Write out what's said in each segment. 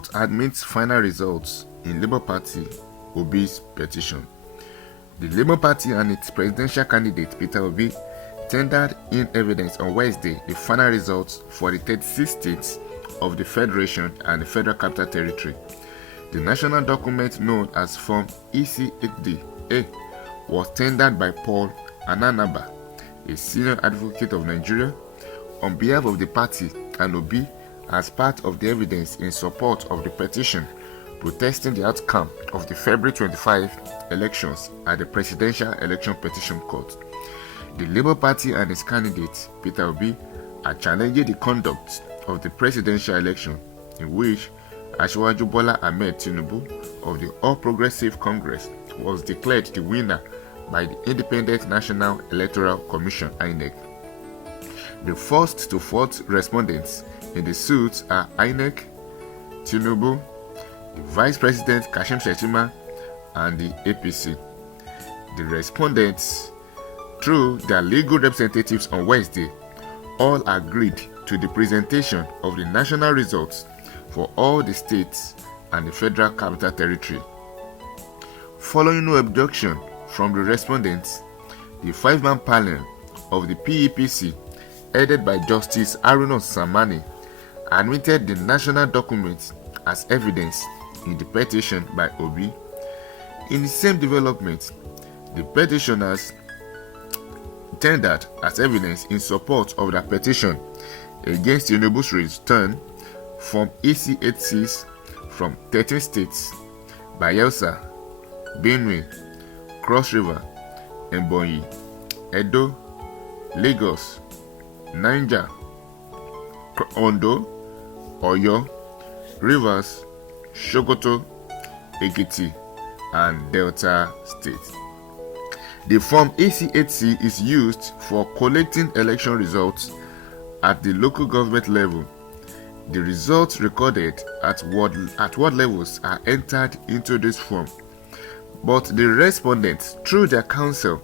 court admits final results in Labour Party Obi's petition. The Labour Party and its presidential candidate Peter Obi tendered in evidence on Wednesday the final results for the 36 states of the Federation and the Federal Capital Territory. The national document known as Form EC8D-A was tendered by Paul Ananaba, a senior advocate of Nigeria, on behalf of the party and Obi as part of the evidence in support of the petition protesting the outcome of the February 25 elections at the Presidential Election Petition Court. The Labour Party and its candidate, Peter Obi, are challenging the conduct of the presidential election in which Asiwaju Bola Ahmed Tinubu of the All Progressive Congress was declared the winner by the Independent National Electoral Commission (INEC). The first to fourth respondents in the suit are INEC, Tinubu, the Vice President Kashim Shettima, and the APC. The respondents, through their legal representatives on Wednesday, all agreed to the presentation of the national results for all the states and the Federal Capital Territory. Following no objection from the respondents, the five-man panel of the PEPC, headed by Justice Haruna Samani, admitted the national documents as evidence in the petition by Obi. In the same development, the petitioners tendered as evidence in support of their petition against Tinubu's return Form EC86 from 13 states: Bayelsa, Benue, Cross River, Ebonyi, Edo, Lagos, Niger, Ondo, Oyo, Rivers, Sokoto, Ekiti, and Delta states. The Form EC8C is used for collecting election results at the local government level. The results recorded at what levels are entered into this form, but the respondents, through their counsel,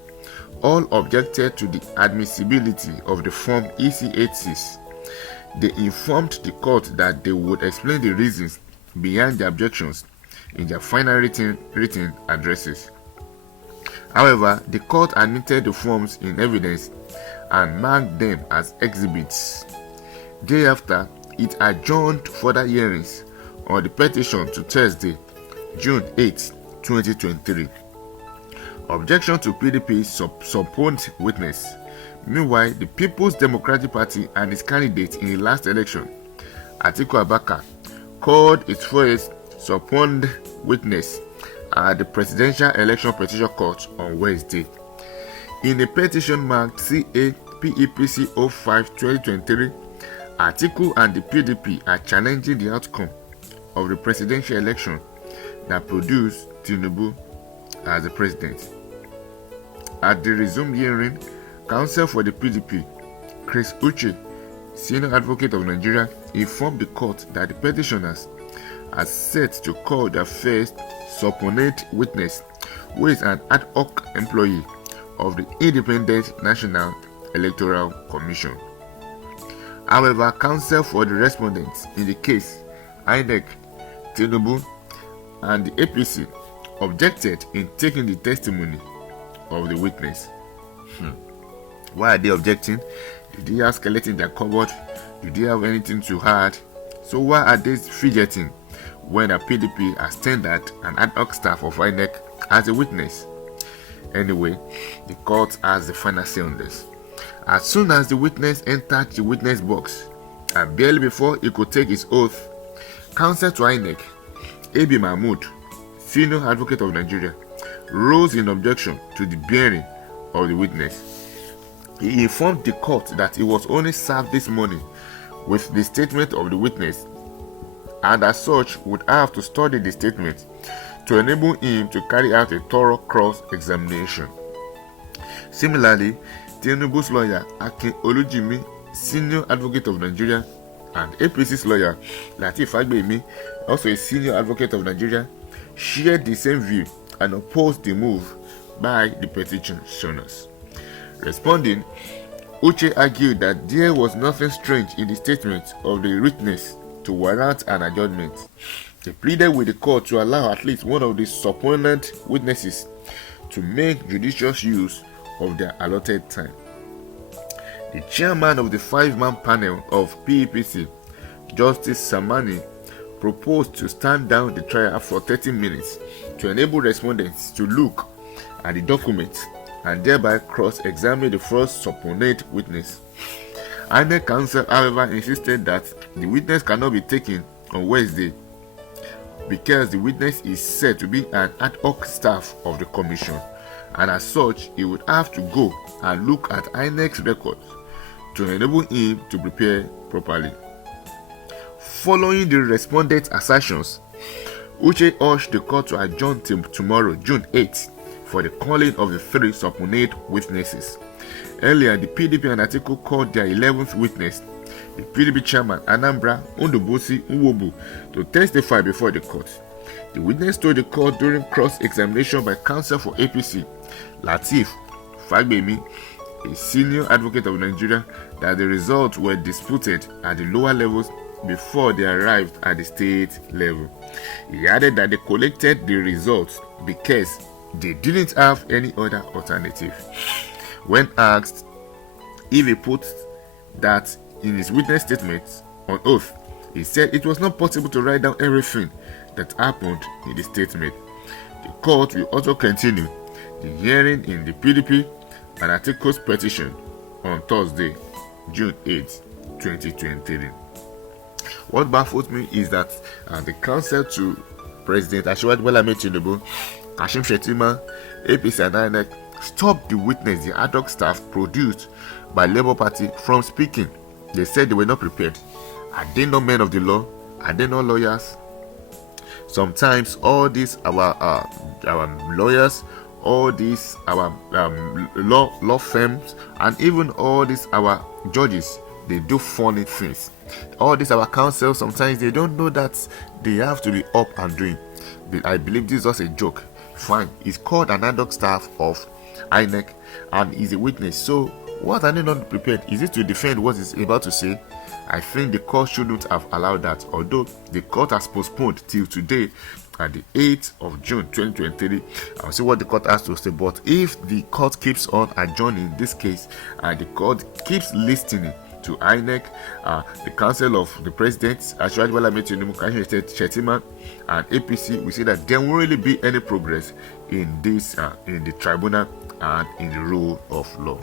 all objected to the admissibility of the Form EC86. They informed the court that they would explain the reasons behind the objections in their final written addresses. However, the court admitted the forms in evidence and marked them as exhibits. Thereafter, it adjourned further hearings on the petition to Thursday, June 8, 2023. Objection to PDP supposed witness. Meanwhile, the People's Democratic Party and its candidate in the last election, Atiku Abubakar, called its first supposed witness at the Presidential Election Petition Court on Wednesday. In a petition marked CA-PEPC 05-2023, Atiku and the PDP are challenging the outcome of the presidential election that produced Tinubu as the president. At the resumed hearing, counsel for the PDP, Chris Uche, senior advocate of Nigeria, informed the court that the petitioners are set to call their first supposed witness, who is an ad hoc employee of the Independent National Electoral Commission. However, counsel for the respondents in the case, INEC, Tinubu, and the APC, objected in taking the testimony of the witness. Why are they objecting? Did they have skeleton in their cupboard? Did they have anything to add? So why are they fidgeting when a PDP has tendered an ad hoc staff of INEC as a witness? Anyway, the court has the final say on this. As soon as the witness entered the witness box, and barely before he could take his oath, counsel to INEC, A.B. Mahmood, senior advocate of Nigeria, rose in objection to the bearing of the witness. He informed the court that he was only served this morning with the statement of the witness, and as such would have to study the statement to enable him to carry out a thorough cross-examination. Similarly, Tinubu's lawyer Akin Olujimi, senior advocate of Nigeria, and APC's lawyer Lateef Fagbemi, also a senior advocate of Nigeria, shared the same view and opposed the move by the petitioners. Responding, Uche argued that there was nothing strange in the statement of the witness to warrant an adjournment. They pleaded with the court to allow at least one of the supponent witnesses to make judicious use of their allotted time. The chairman of the 5-man panel of PAPC, Justice Samani, proposed to stand down the trial for 30 minutes to enable respondents to look at the documents and thereby cross-examine the first supponent witness. INEC counsel, however, insisted that the witness cannot be taken on Wednesday because the witness is said to be an ad hoc staff of the commission, and as such, he would have to go and look at INEC's records to enable him to prepare properly. Following the respondent's assertions, Uche urged the court to adjourn till tomorrow, June 8th, for the calling of the 3 supponent witnesses. Earlier, the PDP and Atiku called their 11th witness, the PDP chairman Anambra Ndubuisi Nwobu, to testify before the court. The witness told the court during cross-examination by counsel for APC, Lateef Fagbemi, a senior advocate of Nigeria, that the results were disputed at the lower levels before they arrived at the state level. He added that they collected the results because they didn't have any other alternative. When asked if he put that in his witness statement on oath, he said it was not possible to write down everything that happened in the statement. The court will also continue the hearing in the PDP and Atiku's petition on Thursday, June 8, 2023. What baffles me is that the counsel to President Asiwaju Bola Ahmed Tinubu, Kashim Shettima, APC and INEC stopped the witness, the ad hoc staff produced by Labour Party, from speaking. They said they were not prepared. Are they not men of the law? Are they not lawyers? Sometimes all these our lawyers, all these our law firms, and even all these our judges, they do funny things. All these our counsel, sometimes they don't know that they have to be up and doing. I believe this is just a joke. Fine, he's called an ad hoc staff of INEC and is a witness. So what are they not prepared? Is it to defend what he's about to say? I think the court shouldn't have allowed that, although the court has postponed till today at the 8th of June 2023. I'll see what the court has to say. But if the court keeps on adjourning this case and the court keeps listening to INEC, the Council of the President, Asiwaju Bola Ahmed Tinubu, Kashim Shettima, and APC, we see that there won't really be any progress in this, in the tribunal and in the rule of law.